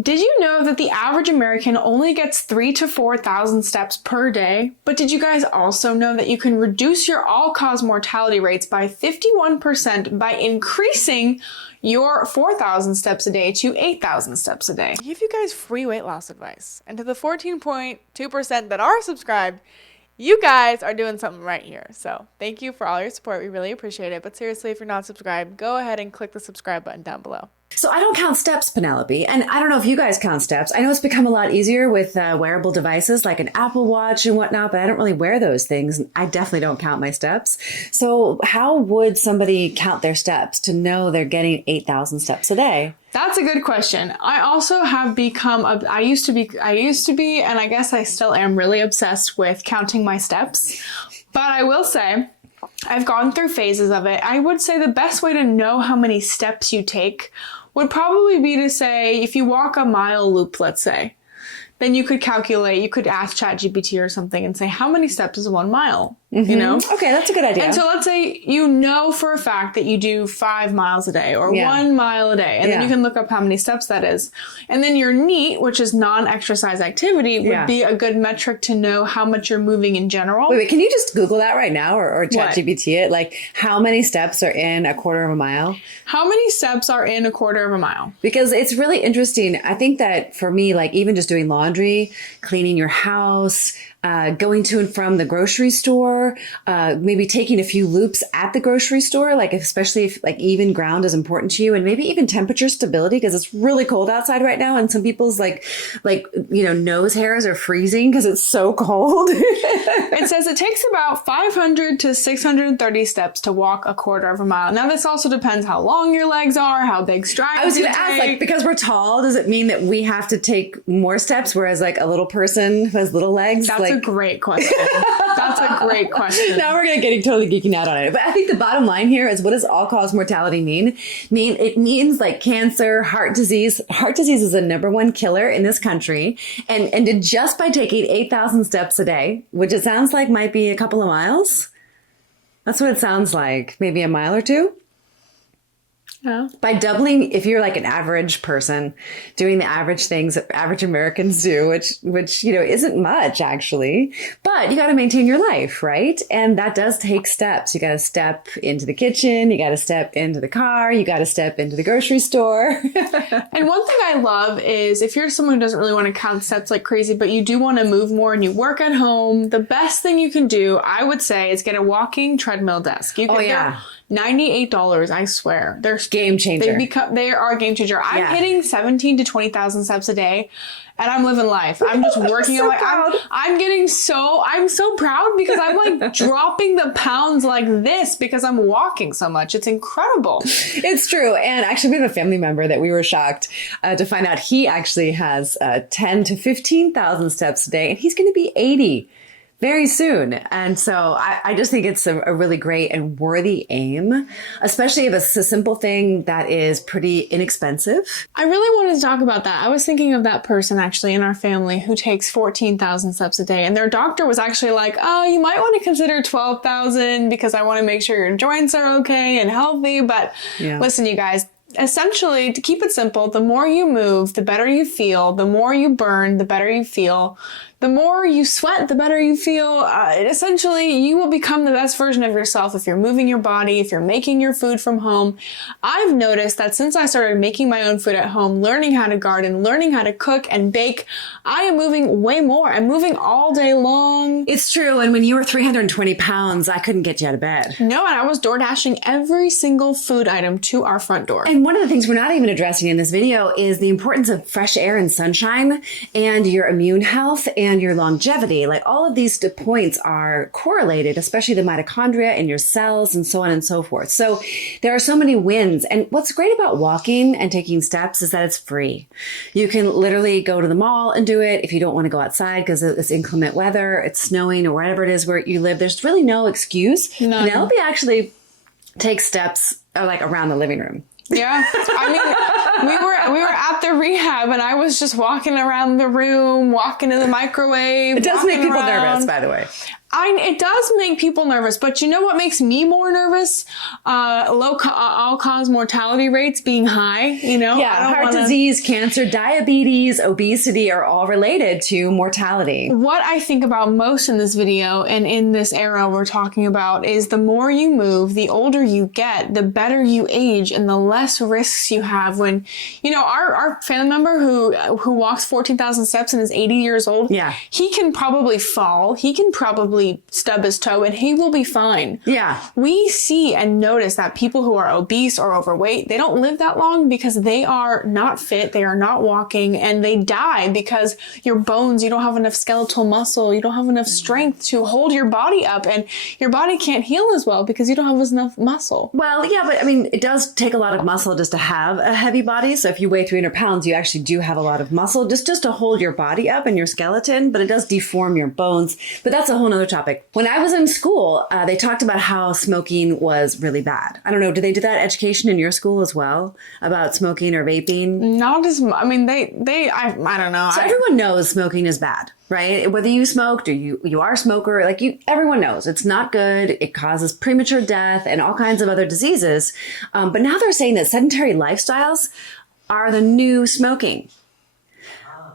Did you know that the average American only gets 3,000 to 4,000 steps per day? But did you guys also know that you can reduce your all-cause mortality rates by 51% by increasing your 4,000 steps a day to 8,000 steps a day? I give you guys free weight loss advice. And to the 14.2% that are subscribed, you guys are doing something right here. So thank you for all your support. We really appreciate it. But seriously, if you're not subscribed, go ahead and click the subscribe button down below. So I don't count steps, Penelope, and I don't know if you guys count steps. I know it's become a lot easier with wearable devices like an Apple Watch and whatnot, but I don't really wear those things. I definitely don't count my steps. So how would somebody count their steps to know they're getting 8,000 steps a day? That's a good question. I also have become, I used to be, and I guess I still am really obsessed with counting my steps. But I will say, I've gone through phases of it. I would say the best way to know how many steps you take would probably be to say, if you walk a mile loop, let's say, then you could calculate, you could ask ChatGPT or something and say, how many steps is 1 mile? Mm-hmm. You know? Okay, that's a good idea. And so let's say you know for a fact that you do 5 miles a day or 1 mile a day. And then you can look up how many steps that is. And then your NEAT, which is non-exercise activity, would be a good metric to know how much you're moving in general. Wait, can you just Google that right now or ChatGPT it? Like, how many steps are in a quarter of a mile? How many steps are in a quarter of a mile? Because it's really interesting. I think that for me, like even just doing laundry, cleaning your house, going to and from the grocery store, maybe taking a few loops at the grocery store, like especially if like even ground is important to you, and maybe even temperature stability because it's really cold outside right now, and some people's like nose hairs are freezing because it's so cold. It says it takes about 500 to 630 steps to walk a quarter of a mile. Now this also depends how long your legs are, how big strides. I was going to ask, like, because we're tall, does it mean that we have to take more steps, whereas like a little person who has little legs? That's a great question. That's a great question. Now we're getting totally geeking out on it. But I think the bottom line here is, what does all-cause mortality mean? It means like cancer, heart disease. Heart disease is the #1 killer in this country. And just by taking 8,000 steps a day, which it sounds like might be a couple of miles. That's what it sounds like. Maybe a mile or two. Yeah. By doubling, if you're like an average person doing the average things that average Americans do, which isn't much actually, but you got to maintain your life, right? And that does take steps. You got to step into the kitchen, you got to step into the car, you got to step into the grocery store. And one thing I love is if you're someone who doesn't really want to count steps like crazy, but you do want to move more and you work at home, the best thing you can do, I would say, is get a walking treadmill desk. You can $98, I swear. They're game changer. They are a game changer. I'm hitting 17 to 20,000 steps a day, and I'm living life. I'm just working on I'm so proud because I'm like dropping the pounds like this because I'm walking so much. It's incredible. It's true. And actually, we have a family member that we were shocked to find out he actually has 10 to 15,000 steps a day, and he's going to be 80. Very soon. And so I just think it's a really great and worthy aim, especially if it's a simple thing that is pretty inexpensive. I really wanted to talk about that. I was thinking of that person actually in our family who takes 14,000 steps a day. And their doctor was actually like, oh, you might want to consider 12,000 because I want to make sure your joints are okay and healthy. But listen, you guys, essentially, to keep it simple, the more you move, the better you feel. The more you burn, the better you feel. The more you sweat, the better you feel. Essentially, you will become the best version of yourself if you're moving your body, if you're making your food from home. I've noticed that since I started making my own food at home, learning how to garden, learning how to cook and bake, I am moving way more. I'm moving all day long. It's true. And when you were 320 pounds, I couldn't get you out of bed. No, and I was door dashing every single food item to our front door. And one of the things we're not even addressing in this video is the importance of fresh air and sunshine and your immune health and your longevity. Like all of these points are correlated, especially the mitochondria in your cells and so on and so forth. So there are so many wins. And what's great about walking and taking steps is that it's free. You can literally go to the mall and do it if you don't want to go outside because it's inclement weather, it's snowing or wherever it is where you live. There's really no excuse. None. Penelope actually takes steps like around the living room. Yeah. I mean, we were at the rehab and I was just walking around the room, walking to the microwave. It does make people nervous, by the way. It does make people nervous, but you know what makes me more nervous? All-cause mortality rates being high, you know? Yeah, heart disease, cancer, diabetes, obesity are all related to mortality. What I think about most in this video and in this era we're talking about is the more you move, the older you get, the better you age and the less risks you have when, you know, our family member who walks 14,000 steps and is 80 years old, yeah, he can probably fall. He can probably stub his toe and he will be fine. Yeah. We see and notice that people who are obese or overweight, they don't live that long because they are not fit, they are not walking, and they die because your bones, you don't have enough skeletal muscle, you don't have enough strength to hold your body up, and your body can't heal as well because you don't have enough muscle. Well, yeah, but I mean, it does take a lot of muscle just to have a heavy body. So if you weigh 300 pounds, you actually do have a lot of muscle just to hold your body up and your skeleton, but it does deform your bones. But that's a whole nother topic. When I was in school, they talked about how smoking was really bad. I don't know, do they do that education in your school as well about smoking or vaping? Not as much. I mean, I don't know. So everyone knows smoking is bad, right? Whether you smoked or you are a smoker, everyone knows it's not good. It causes premature death and all kinds of other diseases. But now they're saying that sedentary lifestyles are the new smoking.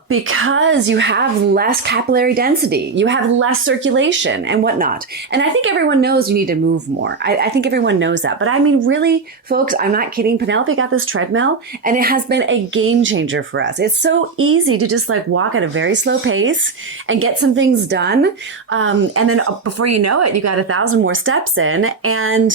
Because you have less capillary density, you have less circulation and whatnot. And I think everyone knows you need to move more. I think everyone knows that. But I mean, really, folks, I'm not kidding. Penelope got this treadmill and it has been a game changer for us. It's so easy to just walk at a very slow pace and get some things done. And then before you know it, you got 1,000 more steps in and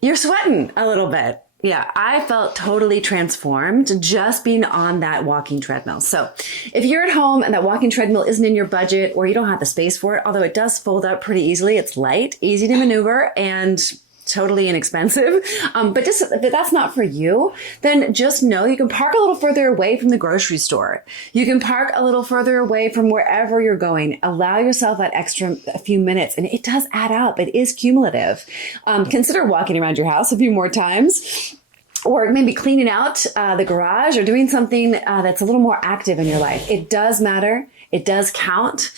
you're sweating a little bit. Yeah, I felt totally transformed just being on that walking treadmill. So if you're at home and that walking treadmill isn't in your budget or you don't have the space for it, although it does fold out pretty easily, it's light, easy to maneuver, and totally inexpensive. But if that's not for you, then just know you can park a little further away from the grocery store. You can park a little further away from wherever you're going. Allow yourself that extra few minutes, and it does add up. It is cumulative. Consider walking around your house a few more times, or maybe cleaning out the garage or doing something that's a little more active in your life. It does matter. It does count.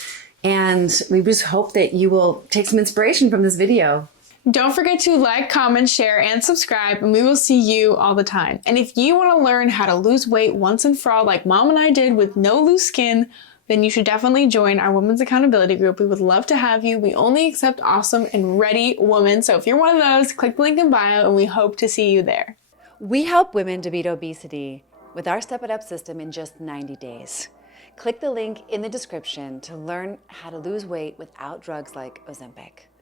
And we just hope that you will take some inspiration from this video. Don't forget to like, comment, share, and subscribe, and we will see you all the time. And if you want to learn how to lose weight once and for all like Mom and I did with no loose skin, then you should definitely join our Women's Accountability Group. We would love to have you. We only accept awesome and ready women. So if you're one of those, click the link in bio, and we hope to see you there. We help women to beat obesity with our Step It Up system in just 90 days. Click the link in the description to learn how to lose weight without drugs like Ozempic.